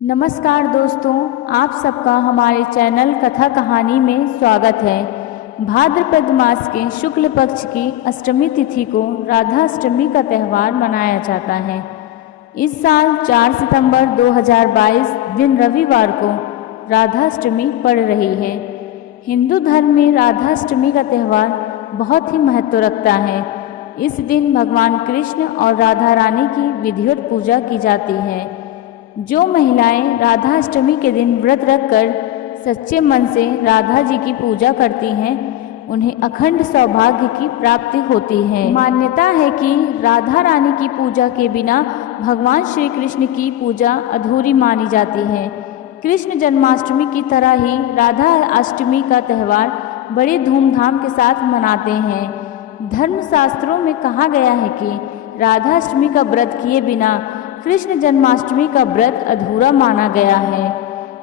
नमस्कार दोस्तों, आप सबका हमारे चैनल कथा कहानी में स्वागत है। भाद्रपद मास के शुक्ल पक्ष की अष्टमी तिथि को राधा अष्टमी का त्यौहार मनाया जाता है। इस साल 4 सितंबर 2022 दिन रविवार को राधा अष्टमी पड़ रही है। हिंदू धर्म में राधा अष्टमी का त्यौहार बहुत ही महत्व रखता है। इस दिन भगवान कृष्ण और राधा रानी की विधिवत पूजा की जाती है। जो महिलाएं राधा अष्टमी के दिन व्रत रखकर सच्चे मन से राधा जी की पूजा करती हैं, उन्हें अखंड सौभाग्य की प्राप्ति होती है। मान्यता है कि राधा रानी की पूजा के बिना भगवान श्री कृष्ण की पूजा अधूरी मानी जाती है। कृष्ण जन्माष्टमी की तरह ही राधा अष्टमी का त्यौहार बड़े धूमधाम के साथ मनाते हैं। धर्मशास्त्रों में कहा गया है कि राधा अष्टमी का व्रत किए बिना कृष्ण जन्माष्टमी का व्रत अधूरा माना गया है।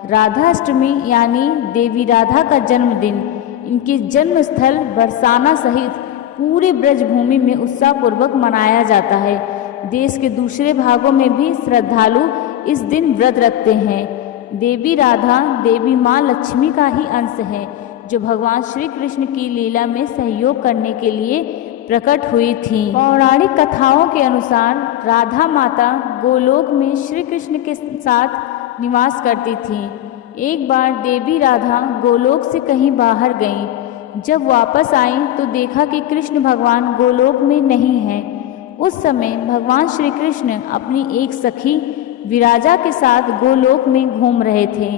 राधा अष्टमी यानी देवी राधा का जन्मदिन इनके जन्म स्थल बरसाना सहित पूरे ब्रजभूमि में उत्साहपूर्वक मनाया जाता है। देश के दूसरे भागों में भी श्रद्धालु इस दिन व्रत रखते हैं। देवी राधा देवी माँ लक्ष्मी का ही अंश है, जो भगवान श्री कृष्ण की लीला में सहयोग करने के लिए प्रकट हुई थी। पौराणिक कथाओं के अनुसार राधा माता गोलोक में श्री कृष्ण के साथ निवास करती थी। एक बार देवी राधा गोलोक से कहीं बाहर गईं। जब वापस आईं तो देखा कि कृष्ण भगवान गोलोक में नहीं हैं। उस समय भगवान श्री कृष्ण अपनी एक सखी विराजा के साथ गोलोक में घूम रहे थे।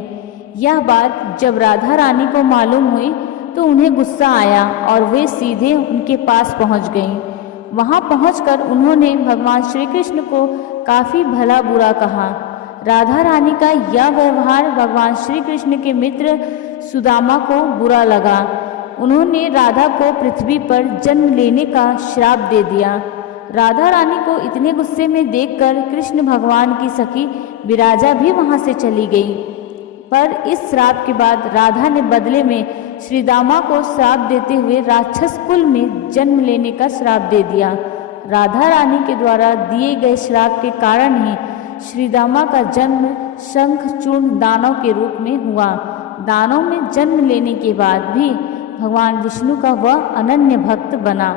यह बात जब राधा रानी को मालूम हुई तो उन्हें गुस्सा आया और वे सीधे उनके पास पहुंच गईं। वहां पहुंचकर उन्होंने भगवान श्री कृष्ण को काफ़ी भला बुरा कहा। राधा रानी का यह व्यवहार भगवान श्री कृष्ण के मित्र सुदामा को बुरा लगा। उन्होंने राधा को पृथ्वी पर जन्म लेने का श्राप दे दिया। राधा रानी को इतने गुस्से में देखकर कृष्ण भगवान की सखी विराजा भी वहां से चली गई। पर इस श्राप के बाद राधा ने बदले में श्रीदामा को श्राप देते हुए राक्षस कुल में जन्म लेने का श्राप दे दिया। राधा रानी के द्वारा दिए गए श्राप के कारण ही श्रीदामा का जन्म शंख चूर्ण दानव के रूप में हुआ। दानव में जन्म लेने के बाद भी भगवान विष्णु का वह अनन्य भक्त बना।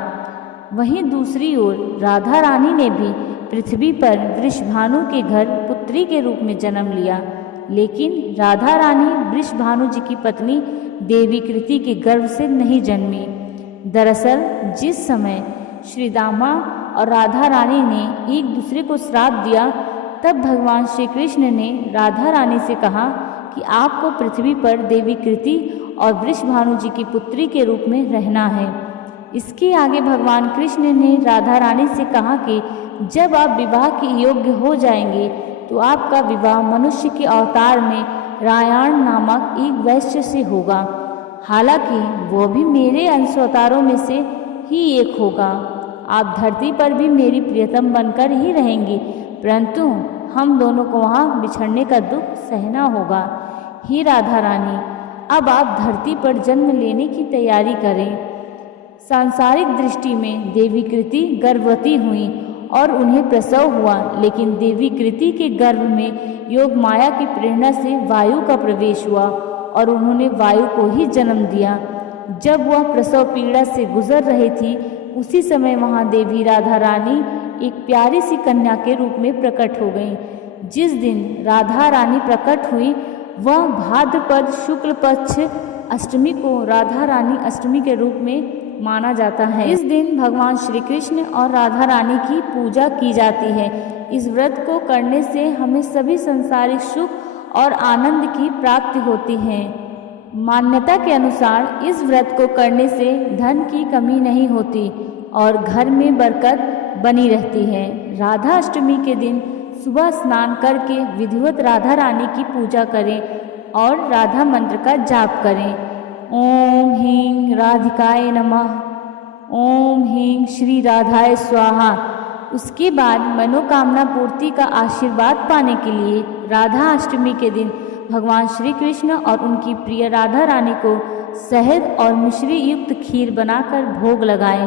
वहीं दूसरी ओर राधा रानी ने भी पृथ्वी पर वृषभानु के घर पुत्री के रूप में जन्म लिया, लेकिन राधा रानी वृषभानु जी की पत्नी देवी कृति के गर्भ से नहीं जन्मी। दरअसल जिस समय श्रीदामा और राधा रानी ने एक दूसरे को श्राप दिया, तब भगवान श्री कृष्ण ने राधा रानी से कहा कि आपको पृथ्वी पर देवी कृति और वृषभानु जी की पुत्री के रूप में रहना है। इसके आगे भगवान कृष्ण ने राधा रानी से कहा कि जब आप विवाह के योग्य हो जाएंगे तो आपका विवाह मनुष्य के अवतार में रायण नामक एक वैश्य से होगा। हालांकि वो भी मेरे अंश अवतारों में से ही एक होगा। आप धरती पर भी मेरी प्रियतम बनकर ही रहेंगी, परंतु हम दोनों को वहाँ बिछड़ने का दुख सहना होगा। हे राधा रानी, अब आप धरती पर जन्म लेने की तैयारी करें। सांसारिक दृष्टि में देवी कृति गर्भवती हुई और उन्हें प्रसव हुआ, लेकिन देवी कृति के गर्भ में योग माया की प्रेरणा से वायु का प्रवेश हुआ और उन्होंने वायु को ही जन्म दिया। जब वह प्रसव पीड़ा से गुजर रही थी, उसी समय वहां देवी राधा रानी एक प्यारी सी कन्या के रूप में प्रकट हो गई। जिस दिन राधा रानी प्रकट हुई वह भाद्रपद शुक्ल पक्ष अष्टमी को राधा रानी अष्टमी के रूप में माना जाता है। इस दिन भगवान श्री कृष्ण और राधा रानी की पूजा की जाती है। इस व्रत को करने से हमें सभी संसारिक सुख और आनंद की प्राप्ति होती है। मान्यता के अनुसार इस व्रत को करने से धन की कमी नहीं होती और घर में बरकत बनी रहती है। राधा अष्टमी के दिन सुबह स्नान करके विधिवत राधा रानी की पूजा करें और राधा मंत्र का जाप करें। ओम ह्रीं राधिकाय नमः, ओम ह्रीं श्री राधाय स्वाहा। उसके बाद मनोकामना पूर्ति का आशीर्वाद पाने के लिए राधा अष्टमी के दिन भगवान श्री कृष्ण और उनकी प्रिय राधा रानी को शहद और मिश्री युक्त खीर बनाकर भोग लगाएं।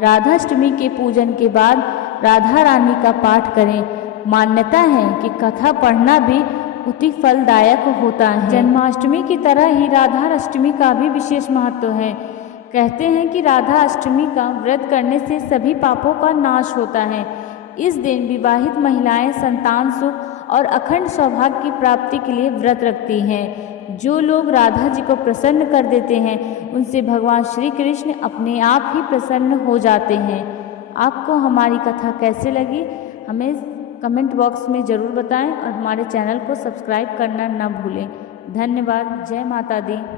राधा अष्टमी के पूजन के बाद राधा रानी का पाठ करें। मान्यता है कि कथा पढ़ना भी उतनी फलदायक होता है। जन्माष्टमी की तरह ही राधाष्टमी का भी विशेष महत्व है। कहते हैं कि राधा अष्टमी का व्रत करने से सभी पापों का नाश होता है। इस दिन विवाहित महिलाएं संतान सुख और अखंड सौभाग्य की प्राप्ति के लिए व्रत रखती हैं। जो लोग राधा जी को प्रसन्न कर देते हैं उनसे भगवान श्री कृष्ण अपने आप ही प्रसन्न हो जाते हैं। आपको हमारी कथा कैसे लगी हमें कमेंट बॉक्स में ज़रूर बताएं और हमारे चैनल को सब्सक्राइब करना न भूलें। धन्यवाद। जय माता दी।